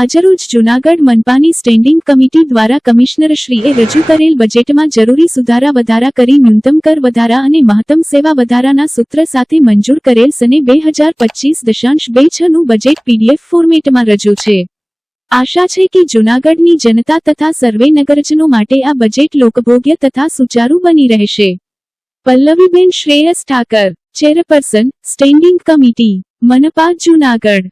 આજરોજ Junagadh મનપાની standing committee દ્વારા કમિશનરશ્રીએ રજૂ કરેલ બજેટમાં જરૂરી સુધારા વધારા કરી ન્યૂનતમ કર વધારા અને મહત્તમ સેવા વધારાના સૂત્ર સાથે મંજૂર કરેલ સને 2025.26 નું બજેટ પીડીએફ ફોર્મેટમાં રજૂ છે। આશા છે કે જૂનાગઢની જનતા તથા સર્વે નગરજનો માટે આ બજેટ લોકભોગ્ય તથા સુચારુ બની રહેશે। Pallaviben Shreyas Thakar, chairperson, standing committee, મનપા જૂનાગઢ।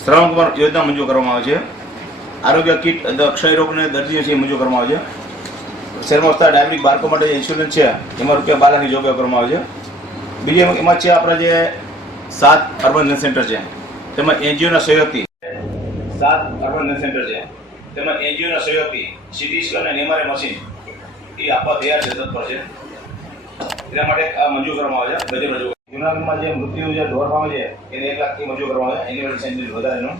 શ્રવણ કુમાર યોજના મંજૂર કરવામાં આવે છે। આરોગ્ય કીટ ક્ષય રોગને દર્દીઓ છે મંજૂર કરવામાં આવે છે। શહેરમાં વસતા ડાયાબિટીક બાળકો માટે ઇન્સ્યોરન્સ છે એમાં રૂપિયા 12 લાખની જોગવાઈ કરવામાં આવે છે। બીજી એમાં છે આપણા જે 7 અર્બન હેલ્થ સેન્ટર છે તેમાં એનજીઓના સહયોગથી 7 અર્બન હેલ્થ સેન્ટર છે તેમાં એનજીઓના સહયોગથી સીટી સ્કેન અને એમઆરઆઈ મશીન એ આપવા તૈયાર છે, તત્પર છે। એના માટે આ મંજૂર કરવામાં આવે છે। બજેટ રજૂ જૂનાગઢમાં જે મૃત્યુ જે ઢોર પામે છે એને 1 લાખથી મંજૂર કરવામાં આવે। એન્યુઅલ ઇન્સેન્ટિવ વધારેનો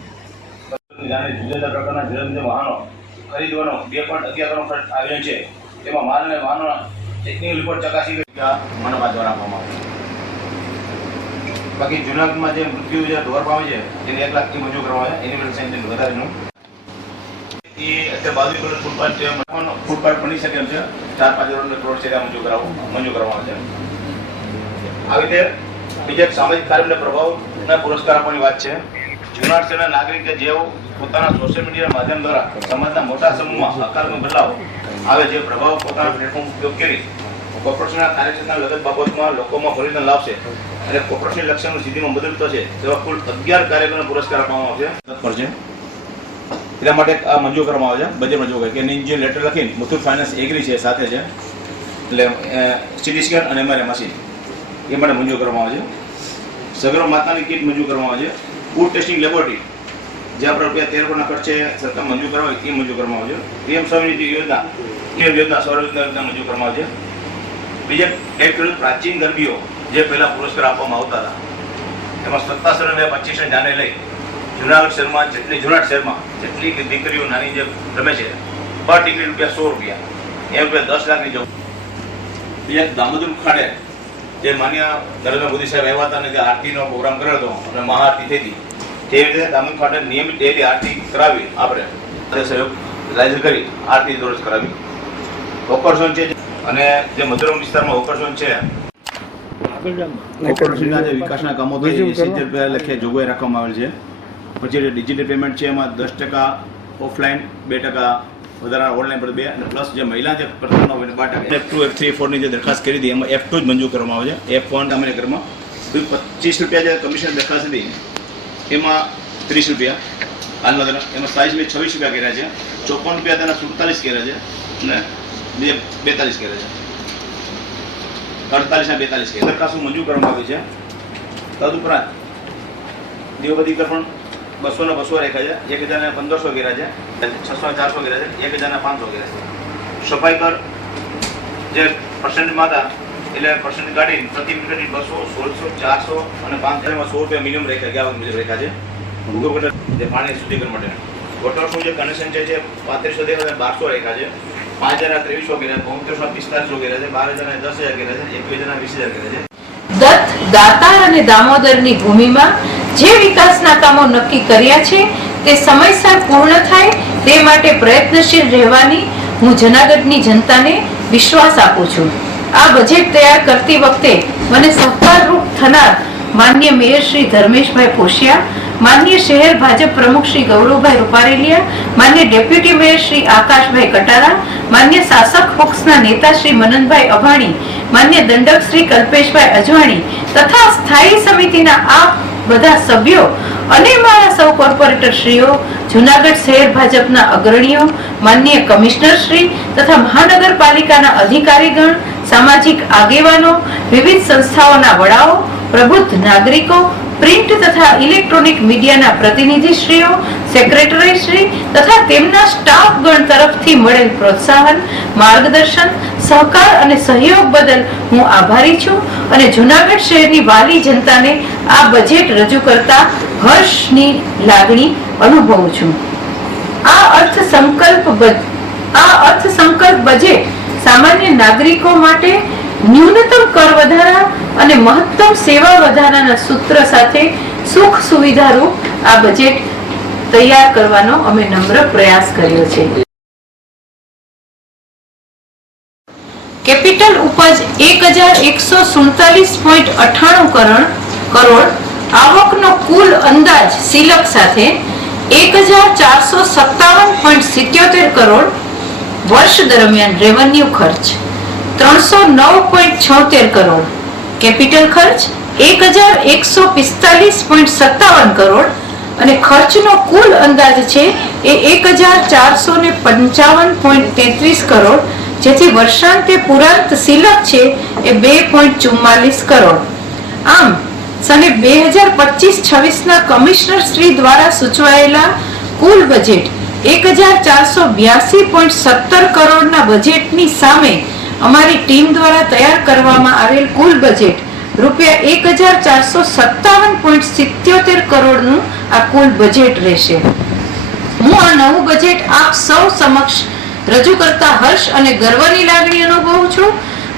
જુદા જુદા પ્રકારના જુદા જુદા વાહનો ખરીદવાનો 2.11 કરોડ ખર્ચ આયોજન છે। તેમાં માલ અને વાહનો ટેકનિકલ રિપોર્ટ ચકાસી મનપા દ્વારા આપવામાં આવે છે। બાકી જૂનાગઢમાં જે મૃત્યુ જે ઢોર પામે છે એને 1 લાખથી મંજૂર કરવામાં આવે। એન્યુઅલ ઇન્સેન્ટિવ વધારેનું એ અત્યારે બાજુ કરોડ ફૂટપાથ બની શકે એમ છે। 4-5 કરોડ છે મંજૂર કરવામાં આવે છે। આવી રીતે બીજા સામાજિક કાર્યને પ્રભાવના પુરસ્કાર આપવાની વાત છે। જૂનાગઢ શહેરના નાગરિક જેઓ પોતાના સોશિયલ મીડિયાના માધ્યમ દ્વારા સમાજના મોટા સમૂહમાં હકારાત્મક બદલાવ આવે જે પ્રભાવ પોતાના પ્લેટફોર્મ ઉપયોગ કરી કોર્પોરેશનના કાર્યક્ષેત્રના લગત બાબતમાં લોકોમાં પરિવર્તન લાવશે અને કોર્પોરેશન લક્ષ્યનું સિદ્ધિમાં મદદ થશે તેવા કુલ 11 કાર્યક્રમનો પુરસ્કાર આપવામાં આવશે તત્પર છે। એટલા માટે આ મંજૂર કરવામાં આવે છે। બજેટ મંજૂર કે એનજીઓ લેટર લખીને મુથુટ ફાઇનાન્સ એગ્રી છે સાથે છે એટલે સીટી સ્કેન અને એમઆરઆઈ મશીન એ માટે મંજૂર કરવામાં આવે છે। સગર્ભ માતાની કીટ મંજૂર કરવામાં આવે છે। ફૂડ ટેસ્ટિંગ લેબોરેટરી જે આપણે રૂપિયા 13 કરોડના ખર્ચે સરકાર મંજૂર કરવા એ મંજૂર કરવામાં આવે છે। પીએમ સ્વામિનિધિ યોજના સૌર યોજના મંજૂર કરવામાં આવે છે। બીજા એક ખેડૂત પ્રાચીન દર્દીઓ જે પહેલા પુરસ્કાર આપવામાં આવતા હતા એમાં 17 અને 25 જાને લઈ જૂનાગઢ શહેરમાં જેટલી દીકરીઓ નાની જે રમે છે પર ટિકિટ રૂપિયા 100 રૂપિયા એ રૂપિયા 10 લાખની જો બીજા દામોદર ખાડે જે માન્ય નરેન્દ્ર મોદી સાહેબ આવ્યા હતા અને જે આરતીનો પ્રોગ્રામ કર્યો હતો અને મહાઆરતી થઈ હતી તે રીતે દામોદર ખાતે નિયમિત ડેલી આરતી કરાવી આપણે સહયોગ જાહેર કરી આરતી દરરોજ કરાવી। ઓકરઝોન છે અને જે મધુરમ વિસ્તારમાં ઓકરઝોન છે ઓકરઝોનના જે વિકાસના કામો થાય છે 70 રૂપિયા લખે જોગવાઈ રાખવામાં આવેલ છે। પછી જે ડિજિટલ પેમેન્ટ છે એમાં 10% ઓફલાઈન 2% વધારા ઓનલાઈન પર 2 અને પ્લસ જે મહિલા જે પ્રથમનો F2 F3 F4 ની જે દરખાસ્ત કરી હતી એમાં F2 જ મંજૂર કરવામાં આવે છે। F1 અમને ઘરમાં 25 રૂપિયા જે કમિશન દરખાસ્ત હતી એમાં 30 રૂપિયા હાલનો એમાં સાઇઝ મેં 26 રૂપિયા કર્યા છે। 54 રૂપિયા તેના 47 કર્યા છે અને બીજે 42 કર્યા છે। 48 અને 42 કર્યા દરખાસ્તો મંજૂર કરવામાં આવી છે। તદુપરાંત દેવબંધી કર પણ 200 ને 200 રાખ્યા છે। 1500 કર્યા છે, 600 400 કર્યા છે, 1500 કર્યા છે। સફાઈ કર જે પર્સન્ટેજમાં હતા એટલે પર્સન્ટેજ કાઢી પ્રતિ મિનિટ 200, 1600, 400 અને 500 માં 100 રૂપિયા મિનિમમ રાખ્યા ગયા મુજબ રાખ્યા છે। ભૂગર્ભ ગટર જે પાણી શુદ્ધિકરણ માટે વોટરનું જે કનેક્શન છે 3500 અને 1200 રાખ્યા છે। 5023 કર્યા, 4545 કર્યા છે, 12000 કર્યા છે, 21000 20000 કર્યા છે। દત્ત, દાતા અને દામોદરની ભૂમિમાં જે વિકાસના કામો નક્કી કર્યા છે તે સમયસર પૂર્ણ થાય તે માટે પ્રયત્નશીલ રહેવાની હું જૂનાગઢની જનતાને વિશ્વાસ આપું છું। આ બજેટ તૈયાર કરતી વખતે મને સહકારરૂપ થનાર માન્ય મેયર શ્રી ધર્મેશભાઈ પોશિયા, માન્ય શહેર ભાજપ પ્રમુખ શ્રી ગૌરવભાઈ રૂપારેલિયા, માન્ય ડેપ્યુટી મેયર શ્રી આકાશભાઈ કટારા, માન્ય શાસક પક્ષના નેતા શ્રી મનનભાઈ અભાણી, માન્ય દંડક શ્રી કલ્પેશભાઈ અજવાણી તથા સ્થાયી સમિતિના આ બધા સભ્યો અને મારા સૌ કોર્પોરેટર શ્રીઓ, જૂનાગઢ શહેર ભાજપના અગ્રણીઓ, માન્ય કમિશનર શ્રી તથા મહાનગરપાલિકાના અધિકારીગણ, સામાજિક આગેવાનો, વિવિધ સંસ્થાઓના વડાઓ, પ્રબુદ્ધ નાગરિકો, પ્રિન્ટ તથા ઇલેક્ટ્રોનિક મીડિયાના પ્રતિનિધિશ્રીઓ, સેક્રેટરીશ્રી તથા તેમના સ્ટાફગણ તરફથી મળેલ પ્રોત્સાહન, માર્ગદર્શન, સહકાર અને સહયોગ બદલ હું આભારી છું અને જૂનાગઢ શહેરની વાલી જનતાને આ બજેટ રજૂ કરતા હર્ષની લાગણી અનુભવું છું. આ અર્થસંકલ્પ બજેટ સામાન્ય નાગરિકો માટે ન્યૂનતમ કર વધારા અને મહત્તમ સેવા વધારાના સૂત્ર સાથે સુખ સુવિધારૂપ આ બજેટ તૈયાર કરવાનો અમે નમ્ર પ્રયાસ કર્યો છે. કેપિટલ ઉપજ 1147.98 કરોડ, આવકનો કુલ અંદાજ સિલક સાથે 1457.77 કરોડ, વર્ષ દરમિયાન રેવન્યુ ખર્ચ 309.76 કરોડ, કેપિટલ ખર્ચ 1145.57 કરોડ અને ખર્ચનો કુલ અંદાજ છે એ 1455.33 કરોડ, જેથી વર્ષાંતે પુરાંત સિલક છે એ 2.44 કરોડ. આમ સને 2025-26 ના કમિશનર શ્રી દ્વારા સૂચવાયેલા કુલ બજેટ 1482.17 કરોડના બજેટની સામે અમારી ટીમ દ્વારા તૈયાર કરવામાં આવેલ કુલ બજેટ રૂપિયા 1457.77 કરોડનું આ કુલ બજેટ રહેશે. હું આ નવું બજેટ આપ સૌ સમક્ષ રજૂ કરતા હર્ષ અને ગર્વની લાગણી અનુભવું છું.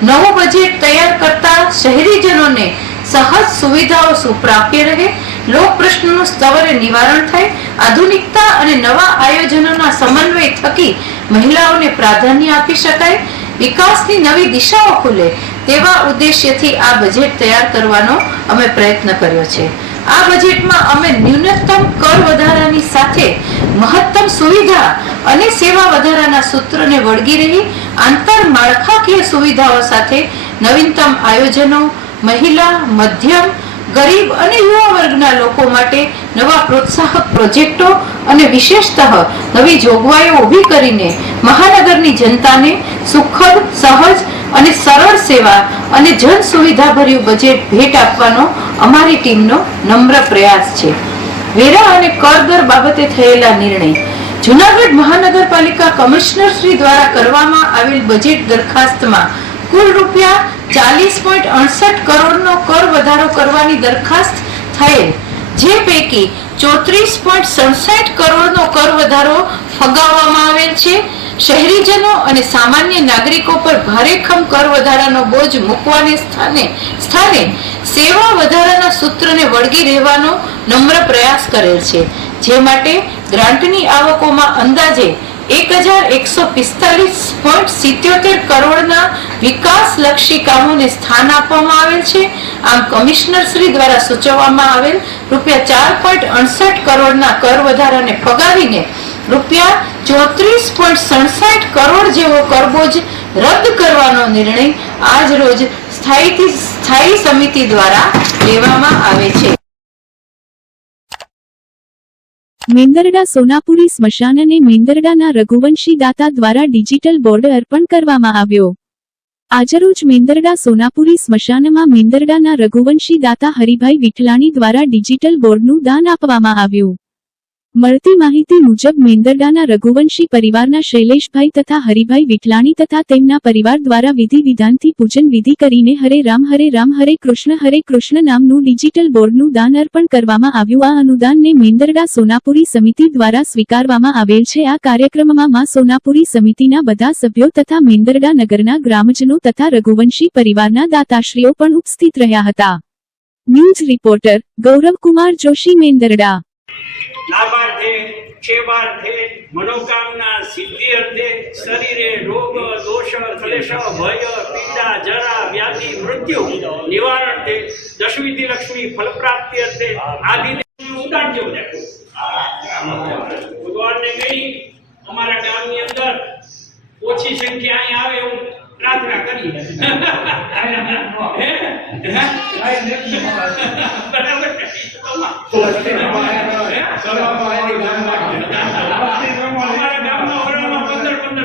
નવું બજેટ તૈયાર કરતા શહેરીજનોને સહજ સુવિધાઓ સુપ્રાપ્ય રહે, લોક પ્રશ્નોનું સ્તરે નિવારણ થાય, આધુનિકતા અને નવા આયોજનોના સમન્વય થકી મહિલાઓને પ્રાધાન્ય આપી શકાય, વિકાસની નવી દિશાઓ ખુલે તેવા ઉદ્દેશ્યથી આ બજેટ તૈયાર કરવાનો અમે પ્રયત્ન કર્યો છે. આ બજેટમાં અમે ન્યૂનતમ કર વધારાની સાથે મહત્તમ સુવિધા અને સેવા વધારાના સૂત્રને વળગી રહી આંતર માળખાકીય સુવિધાઓ સાથે નવીનતમ આયોજનો, મહિલા, મધ્યમ, ગરીબ અને યુવા વર્ગના લોકો માટે નવા પ્રોત્સાહક પ્રોજેક્ટો અને વિશેષતઃ નવી જોગવાઈઓ ઊભી કરીને મહાનગરની જનતાને સુખદ, સહજ અને સરળ સેવા અને જન સુવિધાભર્યું બજેટ ભેટ આપવાનો અમારી ટીમનો નમ્ર પ્રયાસ છે. વેરા અને કર દર બાબતે થયેલા નિર્ણય. જૂનાગઢ મહાનગરપાલિકા કમિશનર શ્રી દ્વારા કરવામાં આવેલ બજેટ દરખાસ્તમાં કુલ રૂપિયા 40.68 કરોડનો કર વધારો કરવાની દરખાસ્ત થયેલ, જે પૈકી 34.67 કરોડનો કર વધારો ફગાવવામાં આવેલ છે. શહેરીજનો અને સામાન્ય નાગરિકો પર ભારેખમ કર વધારાનો બોજ મૂકવાને સ્થાને સેવા વધારાના સૂત્રને વળગી રહેવાનો નમ્ર પ્રયાસ કરેલ છે, જે માટે ગ્રાન્ટની આવકોમાં અંદાજે 1145.77 કરોડના વિકાસલક્ષી કામોને સ્થાન આપવામાં આવેલ છે. આમ કમિશનર શ્રી દ્વારા સૂચવવામાં આવેલ રૂપિયા 4.68 કરોડના કર વધારાને ફગાવીને રૂપિયા 34.67 કરોડ જેવો કરબોજ રદ કરવાનો નિર્ણય આજ રોજ સ્થાયી સમિતિ દ્વારા લેવામાં આવે છે. મેંદરડા સોનાપુરી સ્મશાન અને મેંદરડાના રઘુવંશી દાતા દ્વારા ડિજિટલ બોર્ડ અર્પણ કરવામાં આવ્યો. આજરોજ મેંદરડા સોનાપુરી સ્મશાનમાં મેંદરડાના રઘુવંશી દાતા હરિભાઈ વિઠલાણી દ્વારા ડિજિટલ બોર્ડનું દાન આપવામાં આવ્યું. મળતી માહિતી મુજબ મેંદરડાના રઘુવંશી પરિવારના શૈલેષભાઈ તથા હરિભાઈ વિઠલાણી તથા તેમના પરિવાર દ્વારા વિધિ વિધાનથી પૂજન વિધિ કરીને હરે રામ હરે કૃષ્ણ નામનું ડિજિટલ બોર્ડનું દાન અર્પણ કરવામાં આવ્યું. આ અનુદાનને મેંદરડા સોનાપુરી સમિતિ દ્વારા સ્વીકારવામાં આવેલ છે. આ કાર્યક્રમમાં માં સોનાપુરી સમિતિના બધા સભ્યો તથા મેંદરડા નગરના ગ્રામજનો તથા રઘુવંશી પરિવારના દાતાશ્રીઓ પણ ઉપસ્થિત રહ્યા હતા. News reporter Gauravkumar Joshi, Mendarda. લાભાર્થે, ક્ષેમાર્થે, મનોકામના સિદ્ધિ અર્થે, શરીરે રોગ, દોષ, ક્લેશ, ભય, પીડા, જરા, વ્યાધિ, મૃત્યુ નિવારણથી, દશમીથી લક્ષ્મી ફલપ્રાપ્તિ અર્થે આદિ ઉતારજો. ભગવાનને કહી અમારા ગામની અંદર ઓછી સંખ્યા અહીં આવે એવું પ્રાર્થના કરીએ. બરાબર.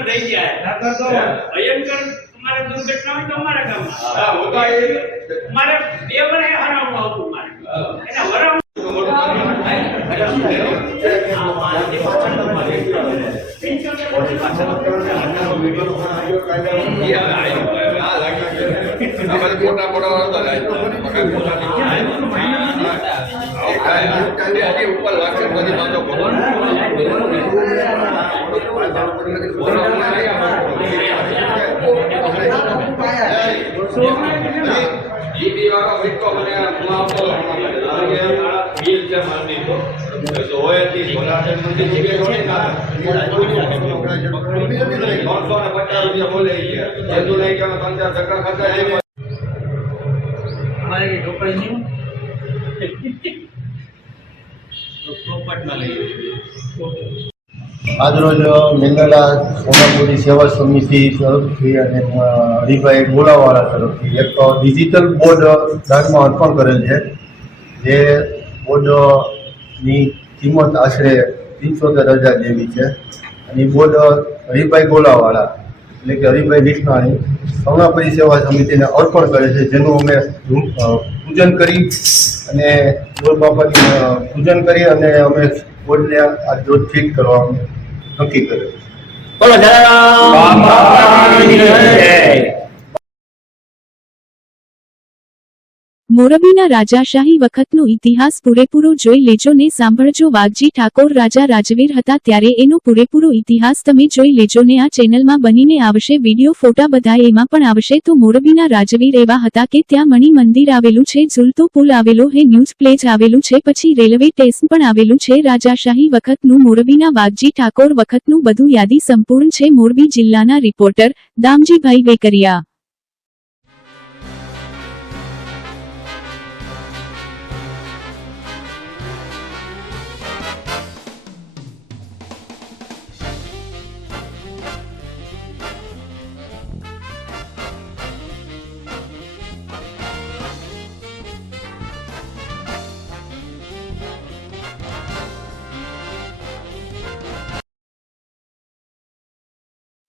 થઈ જાય ભયંકર તમારે દુર્ઘટના હોય તો અમારા ગામમાં મારે 2 વર્ષે હરાવવું આવતું. મારે એના વરાળ આજરોજ મેંદરડા સોનાપુરી સેવા સમિતિ તરફથી અને હરિભાઈ બોલાવાળા તરફથી એક ડિજિટલ બોર્ડ દાનમાં અર્પણ કરેલ છે. જે બોર્ડની કિંમત આશરે 75,000 જેવી છે. અને એ બોર્ડ હરિભાઈ બોલાવાળા એટલે કે હરિભાઈ વિષ્ણાણી સોનાપુરી સેવા સમિતિને અર્પણ કરે છે, જેનું અમે પૂજન કરી અને બોર્ડ બાપાની પૂજન કરી અને અમે બોર્ડને આ રોજ ફિટ કરવાનું નક્કી કર્યું. મોરબીના રાજાશાહી વખતનો ઇતિહાસ પૂરેપૂરો જોઈ લેજો ને સાંભળજો. વાઘજી ઠાકોર રાજા રાજવીર હતા ત્યારે એનો પૂરેપૂરો ઇતિહાસ તમે જોઈ લેજો ને આ ચેનલમાં બનીને આવશે વિડીયો, ફોટા બધા એમાં પણ આવશે. તો મોરબીના રાજવીર એવા હતા કે ત્યાં મણિ મંદિર આવેલું છે, ઝૂલતો પુલ આવેલો હે, ન્યૂઝ પ્લેજ આવેલું છે, પછી રેલવે સ્ટેશન પણ આવેલું છે. રાજાશાહી વખતનું મોરબીના વાઘજી ઠાકોર વખતનું બધું યાદી સંપૂર્ણ છે. મોરબી જિલ્લાના રિપોર્ટર દામજીભાઈ વેકરિયા.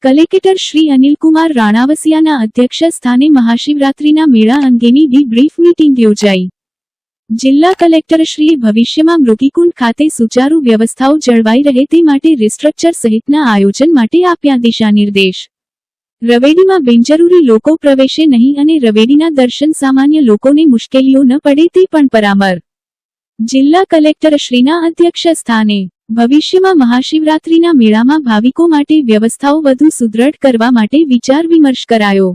કલેક્ટર શ્રી અનિલકુમાર રાણાવસિયાના અધ્યક્ષ સ્થાને મહાશિવરાત્રિના મેળા અંગેની ડીબ્રીફ મીટિંગ યોજાઈ. જિલ્લા કલેક્ટરશ્રીએ ભવિષ્યમાં મૃતિકુંડ ખાતે સુચારુ વ્યવસ્થાઓ જળવાઈ રહે તે માટે રિસ્ટ્રક્ચર સહિતના આયોજન માટે આપ્યા દિશાનિર્દેશ. રવેડીમાં બિનજરૂરી લોકો પ્રવેશે નહીં અને રવેડીના દર્શન સામાન્ય લોકોને મુશ્કેલીઓ ન પડે તે પણ પરામર્શ. જિલ્લા કલેક્ટરશ્રીના અધ્યક્ષ સ્થાને ભવિષ્યમાં મહાશિવરાત્રિના મેળામાં ભાવિકો માટે વ્યવસ્થાઓ વધુ સુદૃઢ કરવા માટે વિચાર વિમર્શ કરાયો.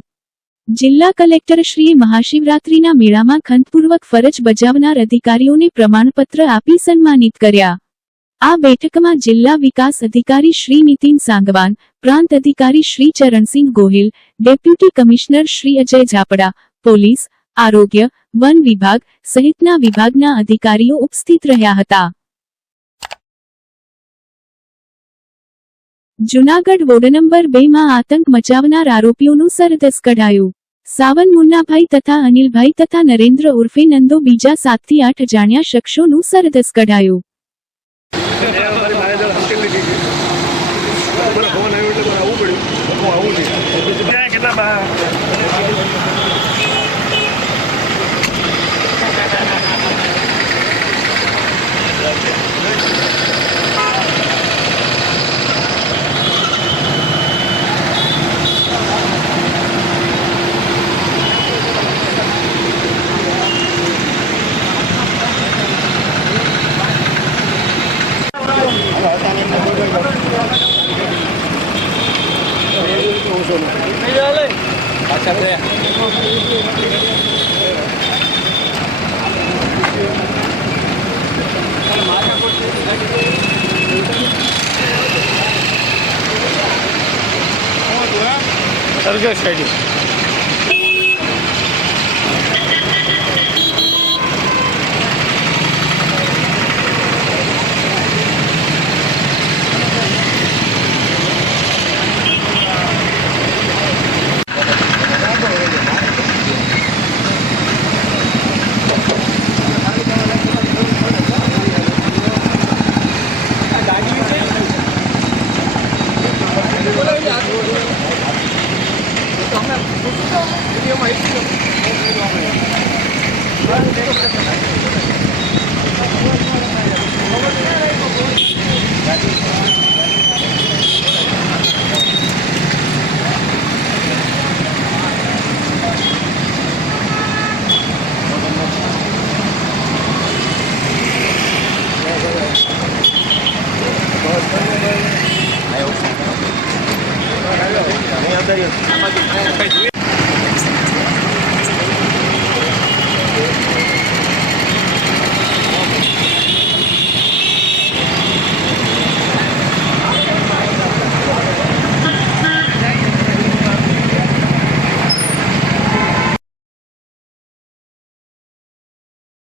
જિલ્લા કલેક્ટરશ્રીએ મહાશિવરાત્રિના મેળામાં ખંતપૂર્વક ફરજ બજાવનાર અધિકારીઓને પ્રમાણપત્ર આપી સન્માનિત કર્યા. આ બેઠકમાં જિલ્લા વિકાસ અધિકારી શ્રી નીતિન સાંગવાન, પ્રાંત અધિકારી Shri Charansinh Gohil, deputy commissioner Shri Ajay Zapada, police, આરોગ્ય, વન વિભાગ સહિતના વિભાગના અધિકારીઓ ઉપસ્થિત રહ્યા હતા. જૂનાગઢ વોર્ડ નંબર 2 માં આતંક મચાવનાર આરોપીઓનું સરઘસ કઢાયું. સાવન મુન્નાભાઈ તથા અનિલભાઈ તથા નરેન્દ્ર ઉર્ફે નંદો બીજા 7 થી 8 અજાણ્યા શખ્સોનું સરઘસ કઢાયું. સરઘસ કાઢ્યું.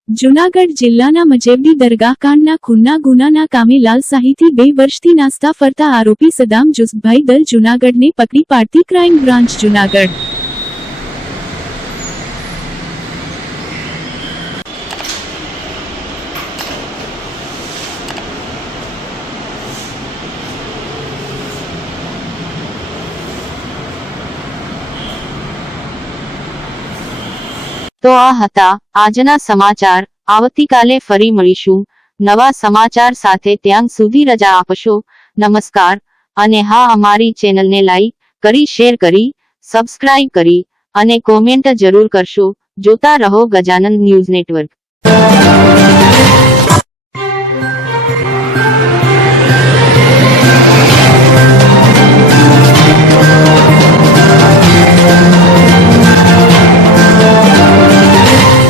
જૂનાગઢ જિલ્લાના મજેબડી દરગાહ કાંડના ખૂનના ગુનાના કામે લાલશાહીથી 2 વર્ષથી નાસ્તા ફરતા આરોપી સદામ જુસ્ફભાઈ દલ જૂનાગઢને પકડી પાડતી ક્રાઇમ બ્રાન્ચ જૂનાગઢ. તો આ હતા આજના સમાચાર. આવતીકાલે ફરી મળીશું નવા સમાચાર સાથે. ત્યાં સુધી રજા આપશો. નમસ્કાર. અને હા, અમારી ચેનલને લાઈક કરી, શેર કરી, સબસ્ક્રાઇબ કરી અને કોમેન્ટ જરૂર કરશો. જોતા રહો ગજાનંદ ન્યૂઝ નેટવર્ક.